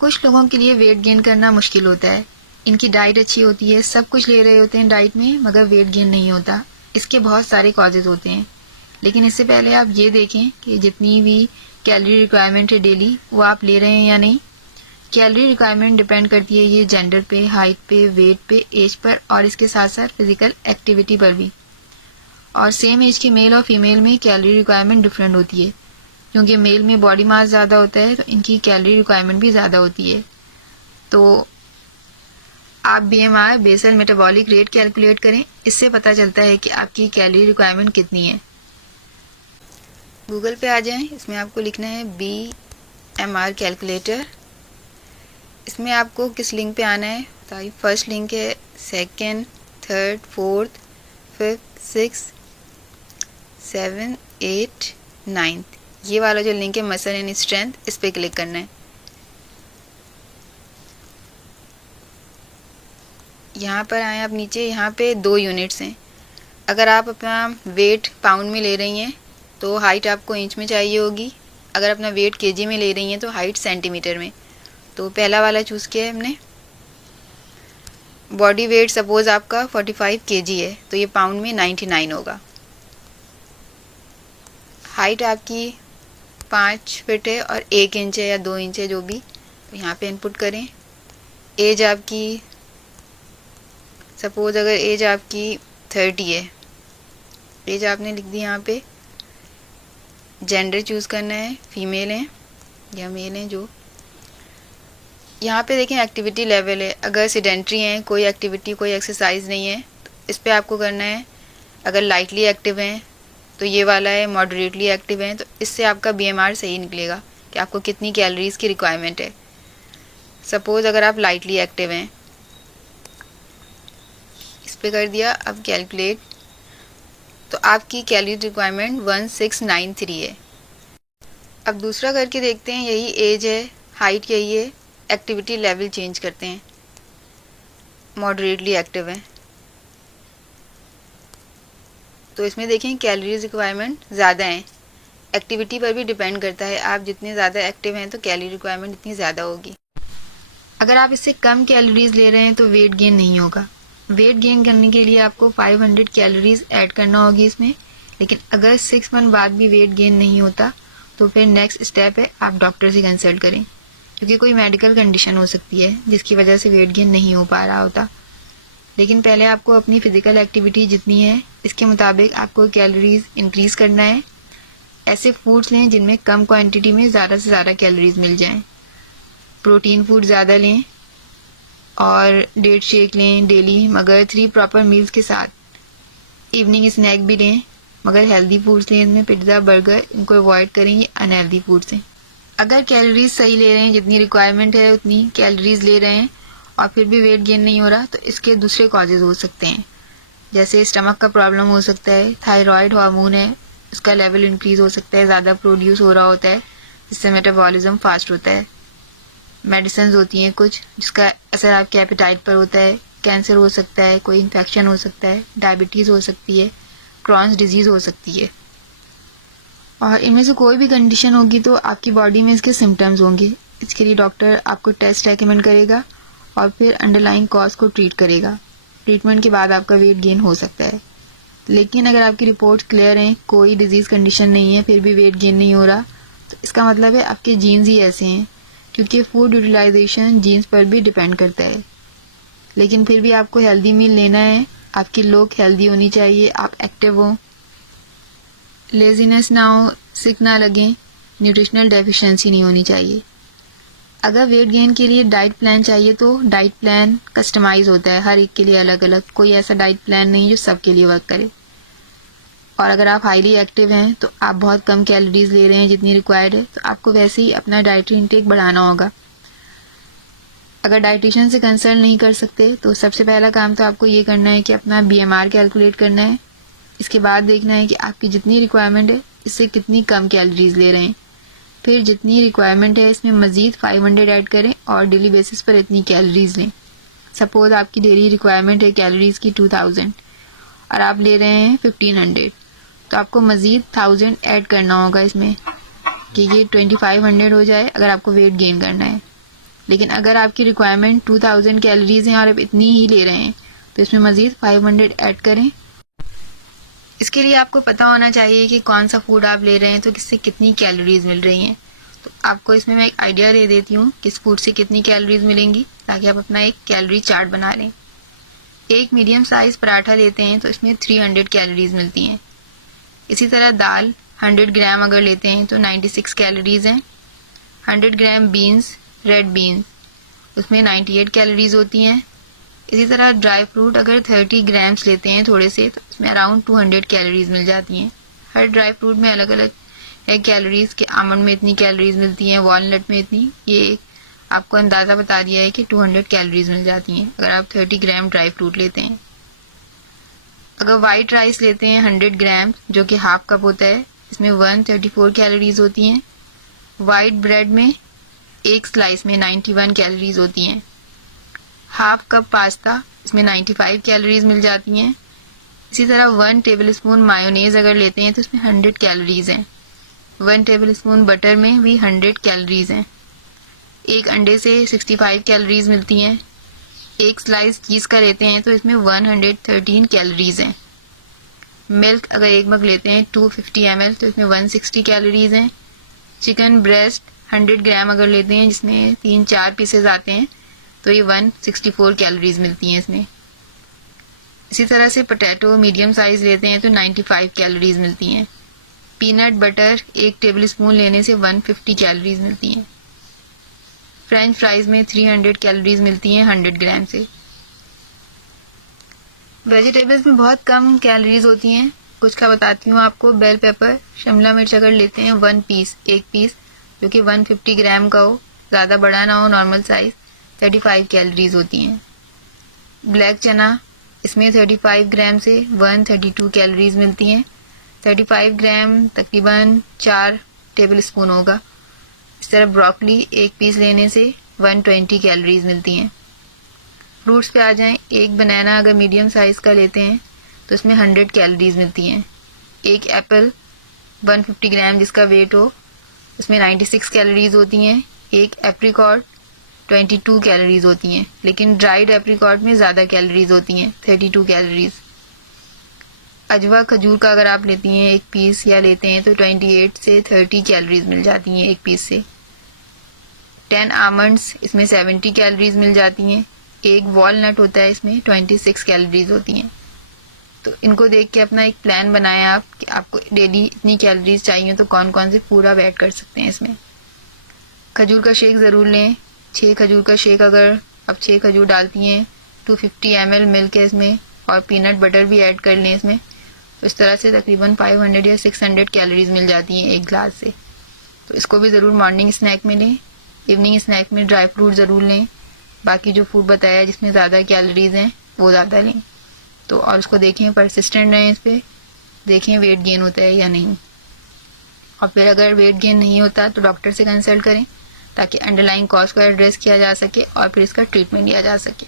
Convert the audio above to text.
कुछ लोगों के लिए वेट गेन करना मुश्किल होता है। इनकी डाइट अच्छी होती है, सब कुछ ले रहे होते हैं डाइट में, मगर वेट गेन नहीं होता। इसके बहुत सारे कॉजेज़ होते हैं, लेकिन इससे पहले आप ये देखें कि जितनी भी कैलोरी रिक्वायरमेंट है डेली, वो आप ले रहे हैं या नहीं। कैलोरी रिक्वायरमेंट डिपेंड करती है ये जेंडर पे, हाइट पे, वेट पे, एज पर और इसके साथ साथ फिजिकल एक्टिविटी पर भी। और सेम एज के मेल और फीमेल में कैलोरी रिक्वायरमेंट डिफरेंट होती है, क्योंकि मेल में बॉडी मास ज़्यादा होता है तो इनकी कैलोरी रिक्वायरमेंट भी ज़्यादा होती है। तो आप BMR basal metabolic rate calculate करें, इससे पता चलता है कि आपकी कैलोरी रिक्वायरमेंट कितनी है। गूगल पे आ जाएं, इसमें आपको लिखना है BMR कैलकुलेटर। इसमें आपको किस लिंक पे आना है, तो फर्स्ट लिंक है, second, third, fourth, fifth, six, 7, 8, 9, ये वाला जो लिंक है मसल एंड स्ट्रेंथ, इस पे क्लिक करना है। यहाँ पर आए आप नीचे, यहाँ पे 2 यूनिट्स हैं। अगर आप अपना वेट पाउंड में ले रही हैं तो हाइट आपको इंच में चाहिए होगी। अगर अपना वेट केजी में ले रही हैं तो हाइट सेंटीमीटर में। तो पहला वाला चूज़ किया है हमने। बॉडी वेट सपोज आपका 45 kg है तो ये पाउंड में 99 होगा। हाइट आपकी 5 फीट है और 1 इंच है या 2 इंच है, जो भी, तो यहाँ पे इनपुट करें। एज आपकी, सपोज अगर एज आपकी 30 है, एज आपने लिख दी यहाँ पे। जेंडर चूज़ करना है, फीमेल हैं या मेल हैं जो। यहाँ पे देखें एक्टिविटी लेवल है, अगर सीडेंट्री हैं, कोई एक्टिविटी कोई एक्सरसाइज नहीं है तो इस पर आपको करना है। अगर लाइटली एक्टिव हैं तो ये वाला है, मॉडरेटली एक्टिव हैं तो इससे आपका BMR सही निकलेगा कि आपको कितनी कैलोरीज की रिक्वायरमेंट है। सपोज अगर आप लाइटली एक्टिव हैं, इस पर कर दिया, अब कैलकुलेट, तो आपकी कैलोरी रिक्वायरमेंट 1693 है। अब दूसरा करके देखते हैं, यही एज है, हाइट यही है, एक्टिविटी लेवल चेंज करते हैं, मॉडरेटली एक्टिव है तो इसमें देखें कैलोरीज रिक्वायरमेंट ज़्यादा है। एक्टिविटी पर भी डिपेंड करता है, आप जितने ज़्यादा एक्टिव हैं तो कैलोरी रिक्वायरमेंट इतनी ज़्यादा होगी। अगर आप इससे कम कैलोरीज ले रहे हैं तो वेट गेन नहीं होगा। वेट गेन करने के लिए आपको 500 कैलोरीज ऐड करना होगी इसमें। लेकिन अगर 6 मंथ बाद भी वेट गेन नहीं होता तो फिर नेक्स्ट स्टेप है आप डॉक्टर से कंसल्ट करें, क्योंकि कोई मेडिकल कंडीशन हो सकती है जिसकी वजह से वेट गेन नहीं हो पा रहा होता। लेकिन पहले आपको अपनी फिजिकल एक्टिविटी जितनी है इसके मुताबिक आपको कैलोरीज इंक्रीज़ करना है। ऐसे फूड्स लें जिनमें कम क्वांटिटी में ज़्यादा से ज़्यादा कैलोरीज मिल जाएं। प्रोटीन फूड ज़्यादा लें और डेट शेक लें डेली, मगर 3 प्रॉपर मील्स के साथ। इवनिंग स्नैक भी लें, मगर हेल्दी फूड्स लें, इनमें पिज़्ज़ा, बर्गर, इनको अवॉइड करें, ये अनहेल्दी फूड्स हैं। अगर कैलोरीज सही ले रहे हैं, जितनी रिक्वायरमेंट है उतनी कैलोरीज ले रहे हैं और फिर भी वेट गेन नहीं हो रहा, तो इसके दूसरे कॉजेज़ हो सकते हैं, जैसे स्टमक का प्रॉब्लम हो सकता है, थायराइड हार्मोन है उसका लेवल इंक्रीज़ हो सकता है, ज़्यादा प्रोड्यूस हो रहा होता है जिससे मेटाबॉलिज्म फास्ट होता है। मेडिसिन होती हैं कुछ जिसका असर आपके एपेटाइट पर होता है। कैंसर हो सकता है, कोई इन्फेक्शन हो सकता है, डायबिटीज़ हो सकती है, क्रॉन्स डिजीज़ हो सकती है। और इनमें से कोई भी कंडीशन होगी तो आपकी बॉडी में इसके सिम्टम्स होंगे। इसके लिए डॉक्टर आपको टेस्ट रेकमेंड करेगा और फिर अंडरलाइंग कॉज को ट्रीट करेगा। ट्रीटमेंट के बाद आपका वेट गेन हो सकता है। लेकिन अगर आपकी रिपोर्ट क्लियर हैं, कोई डिजीज़ कंडीशन नहीं है, फिर भी वेट गेन नहीं हो रहा, तो इसका मतलब है आपके जीन्स ही ऐसे हैं, क्योंकि फूड यूटिलाइजेशन जीन्स पर भी डिपेंड करता है। लेकिन फिर भी आपको हेल्दी मील लेना है, आपकी लुक हेल्दी होनी चाहिए, आप एक्टिव हो, लेजीनेस ना हो, सिक ना लगे, न्यूट्रिशनल डेफिशिएंसी नहीं होनी चाहिए। अगर वेट गेन के लिए डाइट प्लान चाहिए तो डाइट प्लान कस्टमाइज होता है, हर एक के लिए अलग अलग, कोई ऐसा डाइट प्लान नहीं जो सबके लिए वर्क करे। और अगर आप हाईली एक्टिव हैं तो आप बहुत कम कैलोरीज ले रहे हैं जितनी रिक्वायर्ड है, तो आपको वैसे ही अपना डाइटरी इंटेक बढ़ाना होगा। अगर डाइटिशियन से कंसल्ट नहीं कर सकते तो सबसे पहला काम तो आपको ये करना है कि अपना BMR कैलकुलेट करना है। इसके बाद देखना है कि आपकी जितनी रिक्वायरमेंट है इससे कितनी कम कैलोरीज ले रहे हैं। फिर जितनी रिक्वायरमेंट है इसमें मज़ीद 500 ऐड करें और डेली बेसिस पर इतनी कैलोरीज लें। सपोज आपकी डेली रिक्वायरमेंट है कैलोरीज की 2000 और आप ले रहे हैं 1500, तो आपको मज़ीद 1000 ऐड करना होगा इसमें कि ये 2500 हो जाए अगर आपको वेट गेन करना है। लेकिन अगर आपकी रिक्वायरमेंट 2000 कैलोरीज हैं और आप इतनी ही ले रहे हैं तो इसमें मज़ीद 500 ऐड करें। इसके लिए आपको पता होना चाहिए कि कौन सा फूड आप ले रहे हैं तो किससे कितनी कैलोरीज मिल रही हैं। तो आपको इसमें मैं एक आइडिया दे देती हूँ किस फूड से कितनी कैलोरीज मिलेंगी, ताकि आप अपना एक कैलोरी चार्ट बना लें। एक मीडियम साइज़ पराठा लेते हैं तो इसमें 300 कैलोरीज मिलती हैं। इसी तरह दाल 100 ग्राम अगर लेते हैं तो 96 कैलोरीज हैं। 100 ग्राम बीन्स, रेड बीन्स, उसमें 98 कैलोरीज होती हैं। इसी तरह ड्राई फ्रूट अगर 30 ग्राम्स लेते हैं थोड़े से तो इसमें अराउंड 200 कैलोरीज मिल जाती हैं। हर ड्राई फ्रूट में अलग अलग है कैलोरीज कि आमंड में इतनी कैलोरीज मिलती हैं, वॉलनट में इतनी, ये आपको अंदाज़ा बता दिया है कि 200 कैलोरीज मिल जाती हैं अगर आप 30 ग्राम ड्राई फ्रूट लेते हैं। अगर वाइट राइस लेते हैं 100 ग्राम जो कि हाफ कप होता है, इसमें 134 कैलोरीज होती हैं। वाइट ब्रेड में एक स्लाइस में 91 कैलोरीज होती हैं। हाफ कप पास्ता, इसमें 95 कैलोरीज मिल जाती हैं। इसी तरह 1 टेबलस्पून मायोनेज़ अगर लेते हैं तो इसमें 100 कैलोरीज हैं। 1 टेबलस्पून बटर में भी 100 कैलोरीज हैं। एक अंडे से 65 कैलोरीज मिलती हैं। एक स्लाइस चीज़ का लेते हैं तो इसमें 113 कैलोरीज हैं। मिल्क अगर एक मग लेते हैं 250 ml तो इसमें 160 कैलोरीज हैं। चिकन ब्रेस्ट 100 ग्राम अगर लेते हैं जिसमें 3-4 पीसेज आते हैं तो ये 164 कैलोरीज मिलती हैं इसमें। इसी तरह से पोटैटो मीडियम साइज़ लेते हैं तो 95 कैलोरीज मिलती हैं। पीनट बटर 1 टेबलस्पून लेने से 150 कैलोरीज मिलती हैं। फ्रेंच फ्राइज़ में 300 कैलोरीज मिलती हैं 100 ग्राम से। वेजिटेबल्स में बहुत कम कैलोरीज होती हैं, कुछ का बताती हूँ आपको। बेल पेपर, शिमला मिर्च अगर लेते हैं 1 पीस, एक पीस जो कि 150 ग्राम का हो, ज़्यादा बड़ा ना हो, नॉर्मल साइज़, 35 कैलोरीज होती हैं। ब्लैक चना, इसमें 35 ग्राम से 132 कैलोरीज मिलती हैं। 35 ग्राम तकरीबन 4 टेबलस्पून होगा। इस तरह ब्रोकली एक पीस लेने से 120 कैलोरीज मिलती हैं। फ्रूट्स पे आ जाएं, एक बनाना अगर मीडियम साइज़ का लेते हैं तो इसमें 100 कैलोरीज मिलती हैं। एक एप्पल 150 ग्राम जिसका वेट हो, इसमें 96 कैलोरीज होती हैं। एक एप्रिकॉट 22 कैलोरीज होती हैं, लेकिन ड्राइड एप्रिकॉट में ज़्यादा कैलोरीज होती हैं, 32 कैलोरीज। अजवा खजूर का अगर आप लेती हैं एक पीस या लेते हैं तो 28 से 30 कैलोरीज मिल जाती हैं एक पीस से। 10 आमंड्स, इसमें 70 कैलोरीज मिल जाती हैं। एक वॉलनट होता है, इसमें 26 कैलोरीज होती हैं। तो इनको देख के अपना एक प्लान बनाएं आप कि आपको डेली इतनी कैलोरीज चाहिए तो कौन कौन से फूड आप ऐड कर सकते हैं इसमें। खजूर का शेक ज़रूर लें। 6 खजूर का शेक अगर आप 6 खजूर डालती हैं, 250 ml मिल्क है इसमें और पीनट बटर भी ऐड कर लें इसमें, तो इस तरह से तकरीबन 500 या 600 कैलोरीज मिल जाती हैं एक ग्लास से। तो इसको भी ज़रूर मॉर्निंग स्नैक में लें। इवनिंग स्नैक में ड्राई फ्रूट ज़रूर लें। बाकी जो फूड बताया जिसमें ज़्यादा कैलोरीज हैं वो ज़्यादा लें। तो और उसको देखें, परसिस्टेंट रहें इस पर, देखें वेट गेन होता है या नहीं। और फिर अगर वेट गेन नहीं होता तो डॉक्टर से कंसल्ट करें ताकि अंडरलाइंग कॉज को एड्रेस किया जा सके और फिर इसका ट्रीटमेंट लिया जा सके।